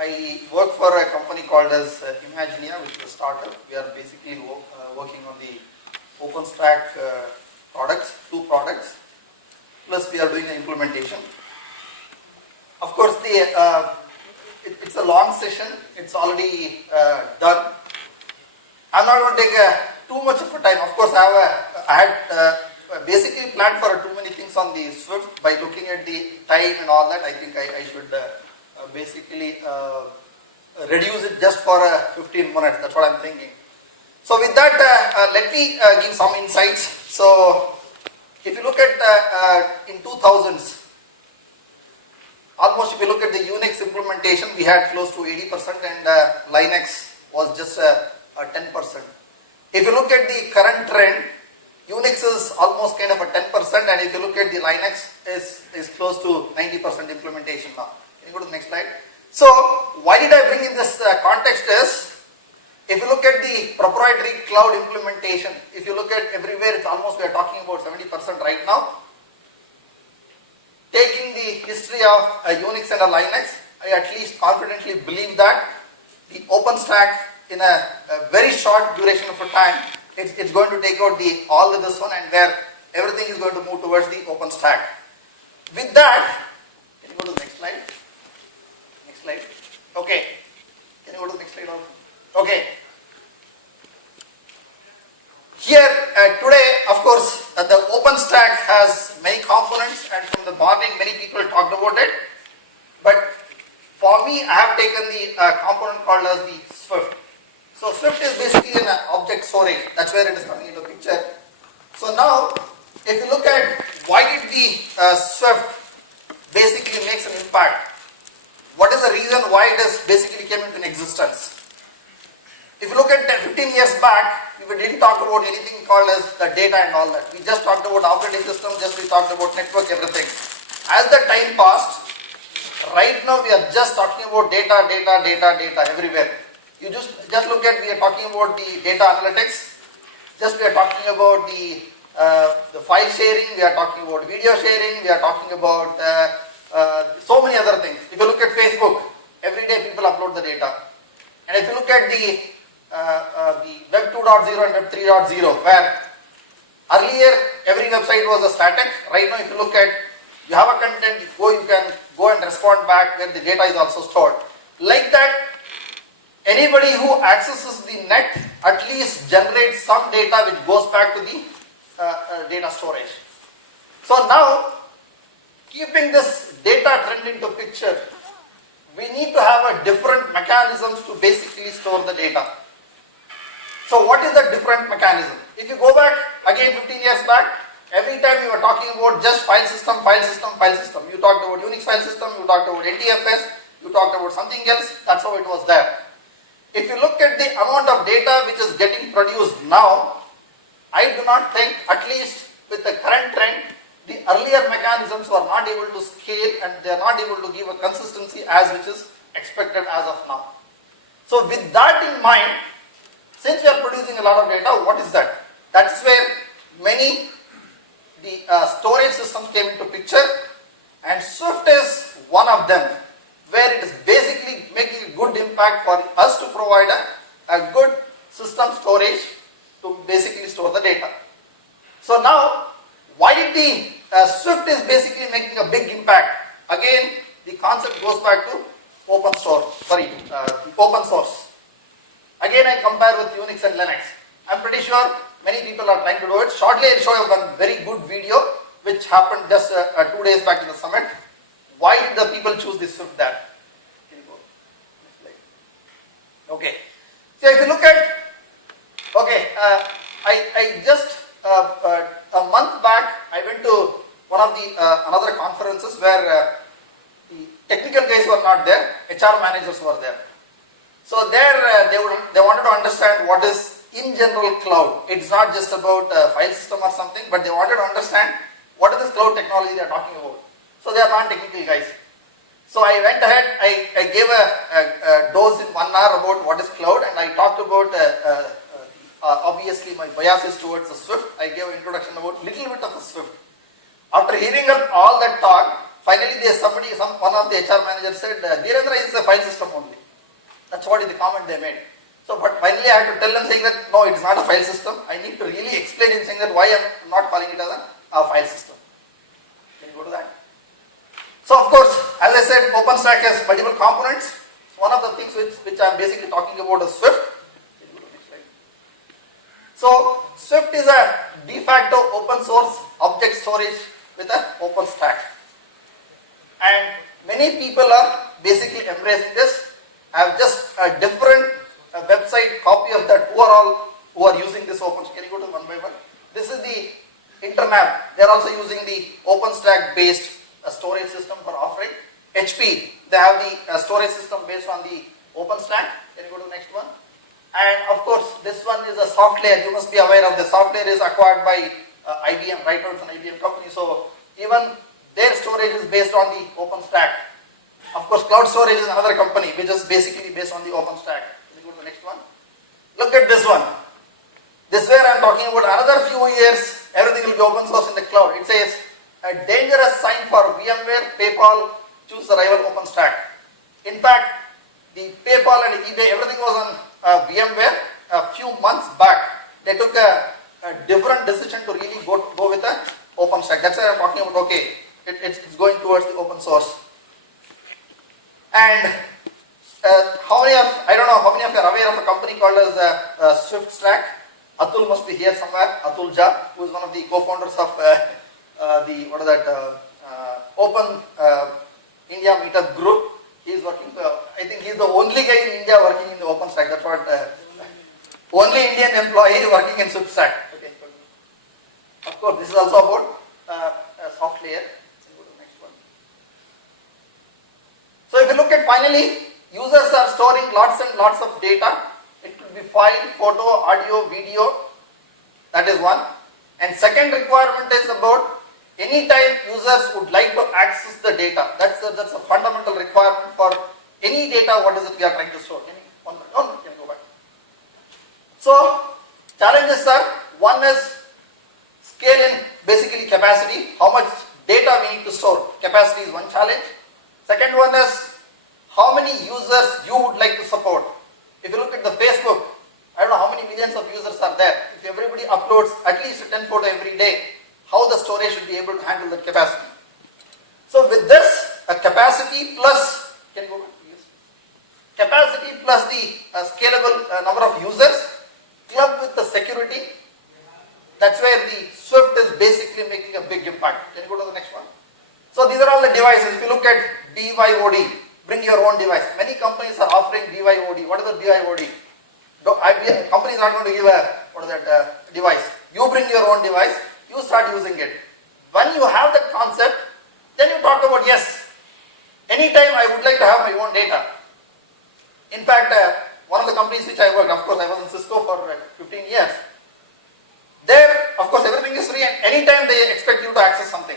I work for a company called as Nimhans, which is a startup. We are basically working on the OpenStack products, 2 products, plus we are doing the implementation. Of course, it's a long session. It's already done. I'm not going to take too much of a time. Of course, I had basically planned for too many things on the Swift. By looking at the time and all that, I think I should basically reduce it just for 15 minutes. That's what I'm thinking. So with that, let me give some insights. So if you look at in 2000s, almost if you look at the Unix implementation, we had close to 80% and Linux was just 10%. If you look at the current trend, Unix is almost kind of a 10%, and if you look at the Linux is close to 90% implementation now. Can you go to the next slide? So why did I bring in this context is, if you look at the proprietary cloud implementation, if you look at everywhere, it's almost, we are talking about 70% right now. Taking the history of a Unix and a Linux, I at least confidently believe that the OpenStack in a very short duration of a time, it's going to take out all of this one, and where everything is going to move towards the OpenStack. With that, can you go to the next slide? Next slide. Okay. Can you go to the next slide also? Okay. Here today, of course, the OpenStack has many components, and from the morning many people talked about it. But for me, I have taken the component called as the Swift. So Swift is basically an object storage. That's where it is coming into picture. So now, if you look at why did the Swift basically makes an impact, what is the reason why it is basically came into existence? If you look at 15 years back, we didn't talk about anything called as the data and all that. We just talked about operating system, we talked about network, everything. As the time passed, right now we are just talking about data everywhere. You just look at, we are talking about the data analytics, we are talking about the file sharing, we are talking about video sharing, we are talking about so many other things. If you look at Facebook, every day people upload the data. And if you look at the Web 2.0 and Web 3.0, where earlier every website was a static. Right now, if you look at, you have a content, you can go and respond back where the data is also stored. Like that, anybody who accesses the net at least generates some data which goes back to the data storage. So now, keeping this data trend into picture, we need to have a different mechanisms to basically store the data. So what is the different mechanism? If you go back again 15 years back, every time you were talking about just file system. You talked about Unix file system, you talked about NTFS, you talked about something else. That's how it was there. If you look at the amount of data which is getting produced now, I do not think, at least with the current trend, the earlier mechanisms were not able to scale, and they are not able to give a consistency as which is expected as of now. So with that in mind, since we are producing a lot of data, what is that? That's where the storage systems came into picture, and Swift is one of them, where it is basically making a good impact for us to provide a good system storage to basically store the data. So now, why did the Swift is basically making a big impact? Again, the concept goes back to open source. Again, I compare with Unix and Linux. I'm pretty sure many people are trying to do it. Shortly, I'll show you one very good video which happened just 2 days back in the summit. Why did the people choose this Swift there? Can you go? Next slide. Okay. So if you look at, I just a month back, I went to one of the another conferences where the technical guys were not there, HR managers were there. So there they wanted to understand what is in general cloud. It's not just about a file system or something, but they wanted to understand what is this cloud technology they are talking about. So they are non-technical guys. So I went ahead, I gave a dose in 1 hour about what is cloud, and I talked about obviously my bias is towards the Swift. I gave an introduction about little bit of the Swift. After hearing all that talk, finally one of the HR managers said, Dhirendra is a file system only. That's what is the comment they made. So, but finally I had to tell them saying that no, it is not a file system. I need to really explain it saying that why I am not calling it as a file system. Can you go to that? So of course, as I said, OpenStack has multiple components. One of the things which I am basically talking about is Swift. Can you go to the next slide? So Swift is a de facto open source object storage with an OpenStack. And many people are basically embracing this. I have just a different website copy of that who are using this OpenStack. Can you go to one by one? This is the Internet. They are also using the OpenStack based storage system for offering. HP, they have the storage system based on the OpenStack. Can you go to the next one? And of course, this one is a soft layer. You must be aware of the soft layer is acquired by IBM, right now it's an IBM company. So even their storage is based on the OpenStack. Of course, Cloud Storage is another company which is basically based on the OpenStack. Can you go to the next one? Look at this one. This where I am talking about another few years, everything will be open source in the cloud. It says, a dangerous sign for VMware, PayPal, choose the rival OpenStack. In fact, the PayPal and eBay, everything was on VMware. A few months back, they took a different decision to really go with the OpenStack. That's why I am talking about, okay, it's going towards the open source. And I don't know how many of you are aware of a company called as Swift Stack. Atul must be here somewhere. Atul Jha, who is one of the co-founders of Open India Meetup group. He is working. I think he is the only guy in India working in the OpenStack. That's what only Indian employee working in Swift Stack. Okay. Of course, this is also about a soft layer. So if you look at finally, users are storing lots and lots of data. It could be file, photo, audio, video. That is one. And second requirement is about anytime users would like to access the data. That's a fundamental requirement for any data. What is it we are trying to store? Can go back. So challenges are, one is scale in basically capacity. How much data we need to store. Capacity is one challenge. Second one is how many users you would like to support. If you look at the Facebook, I don't know how many millions of users are there. If everybody uploads at least 10 photos every day, how the storage should be able to handle that capacity. So with this, a capacity plus, can you go back please? Capacity plus the scalable number of users, clubbed with the security, that's where the Swift is basically making a big impact. Can you go to the next one? So these are all the devices. If you look at BYOD, bring your own device. Many companies are offering BYOD. What is the BYOD? Company is not going to give a device. You bring your own device, you start using it. When you have that concept, then you talk about, yes, anytime I would like to have my own data. In fact, one of the companies which I worked, of course I was in Cisco for 15 years. There, of course, everything is free and anytime they expect you to access something.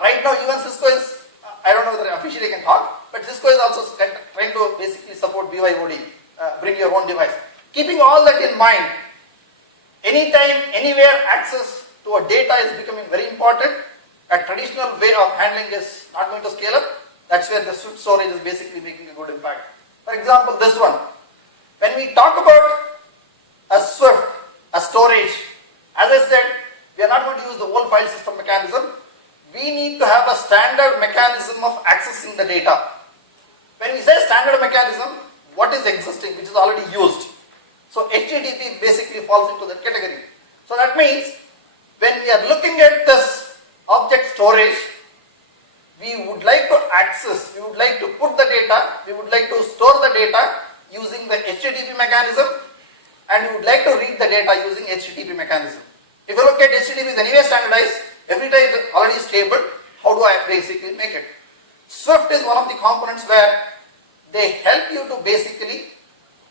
Right now, even Cisco is, I don't know whether officially I can talk, but Cisco is also trying to basically support BYOD, bring your own device. Keeping all that in mind, anytime, anywhere access to a data is becoming very important. A traditional way of handling is not going to scale up. That's where the Swift storage is basically making a good impact. For example, this one. When we talk about a Swift, a storage, as I said, we are not going to use the whole file system mechanism. We need to have a standard mechanism of accessing the data. When we say standard mechanism, what is existing, which is already used? So HTTP basically falls into that category. So that means when we are looking at this object storage, we would like to access, we would like to put the data, we would like to store the data using the HTTP mechanism, and we would like to read the data using HTTP mechanism. If you look at HTTP is anyway standardized, every time it is already stable, how do I basically make it? Swift is one of the components where they help you to basically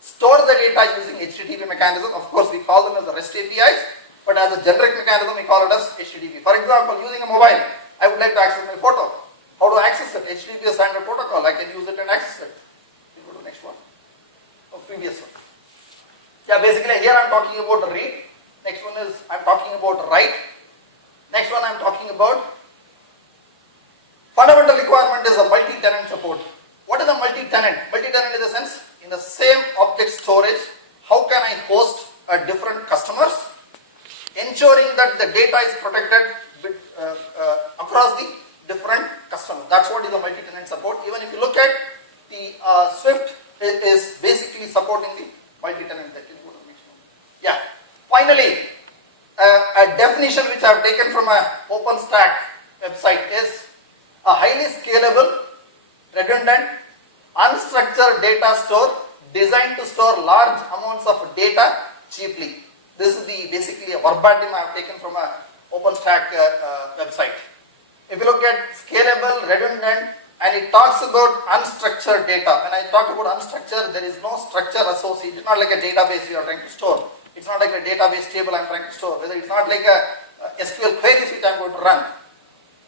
store the data using HTTP mechanism. Of course, we call them as the REST APIs, but as a generic mechanism, we call it as HTTP. For example, using a mobile, I would like to access my photo. How do I access it? HTTP is a standard protocol. I can use it and access it. We go to the next one. Or previous one. Yeah, basically here I am talking about read. Next one is I am talking about write. Next one I am talking about Fundamental requirement is a multi-tenant support. What is a multi-tenant? Multi-tenant in the sense, in the same object storage, how can I host different customers, ensuring that the data is protected across the different customers. That's what is a multi-tenant support. Even if you look at the Swift is basically supporting the multi-tenant. That can go to the next one. Yeah. Finally, a definition which I have taken from a OpenStack website is a highly scalable, redundant, unstructured data store designed to store large amounts of data cheaply. This is the basically a verbatim I have taken from a OpenStack website. If you look at scalable, redundant, and it talks about unstructured data. When I talk about unstructured, there is no structure associated. It's not like a database you are trying to store. It's not like a database table I'm trying to store. Whether it's not like a SQL queries which I'm going to run.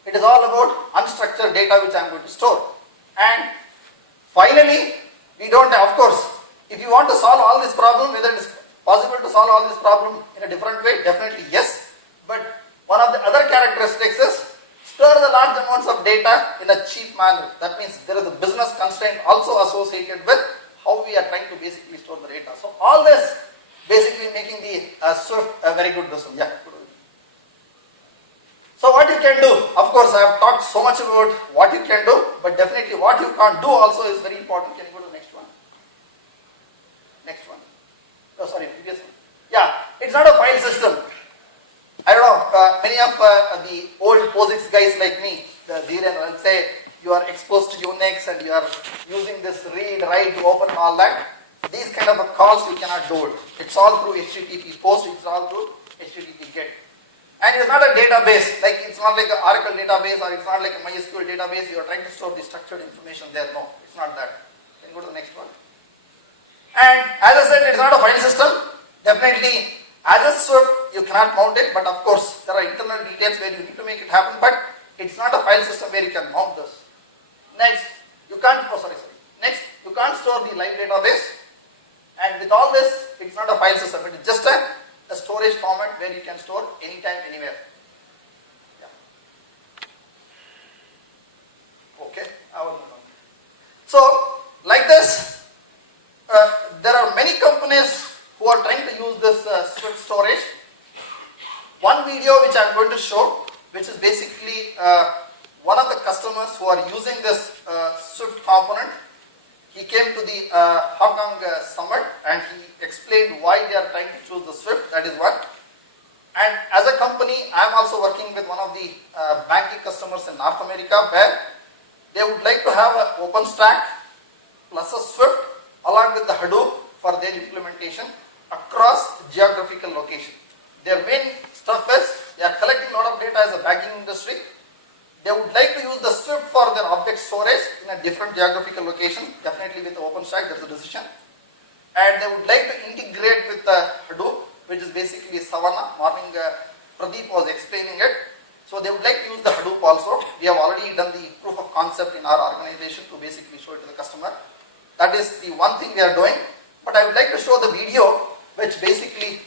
It is all about unstructured data which I'm going to store. And finally, we don't have, of course, if you want to solve all this problem, whether it is possible to solve all this problem in a different way, definitely yes. But one of the other characteristics is store the large amounts of data in a cheap manner. That means there is a business constraint also associated with how we are trying to basically store the data. So all this basically making the Swift a very good system. Yeah. So what you can do, of course I have talked so much about what you can do, but definitely what you can't do also is very important. Can you go to the next one? Next one. Oh sorry, previous one. Yeah, it's not a file system. I don't know, many of the old POSIX guys like me, the Dheeru, will say you are exposed to Unix and you are using this read, write to open all that. These kind of calls you cannot do it. It's all through HTTP post, it's all through HTTP get. And it's not a database, like it's not like an Oracle database or it's not like a MySQL database, you are trying to store the structured information there. No, it's not that. Can you go to the next one? And as I said, it's not a file system. Definitely, as a Swift, you cannot mount it, but of course, there are internal details where you need to make it happen, but it's not a file system where you can mount this. Next, you can't, Next, you can't store the live database. And with all this, it's not a file system, it is just a storage format where you can store anytime, anywhere. Yeah. Okay, I will move on. So, like this, there are many companies who are trying to use this Swift storage. One video which I am going to show, which is basically one of the customers who are using this Swift component. He came to the Hong Kong summit and he explained why they are trying to choose the Swift, that is one. And as a company, I am also working with one of the banking customers in North America where they would like to have an OpenStack plus a Swift along with the Hadoop for their implementation across geographical location. Their main stuff is they are collecting a lot of data as a banking industry. They would like to use the Swift for their object storage in a different geographical location, definitely with the OpenStack, that's a decision. And they would like to integrate with the Hadoop, which is basically Savannah. Morning, Pradeep was explaining it. So they would like to use the Hadoop also. We have already done the proof of concept in our organization to basically show it to the customer. That is the one thing we are doing. But I would like to show the video, which basically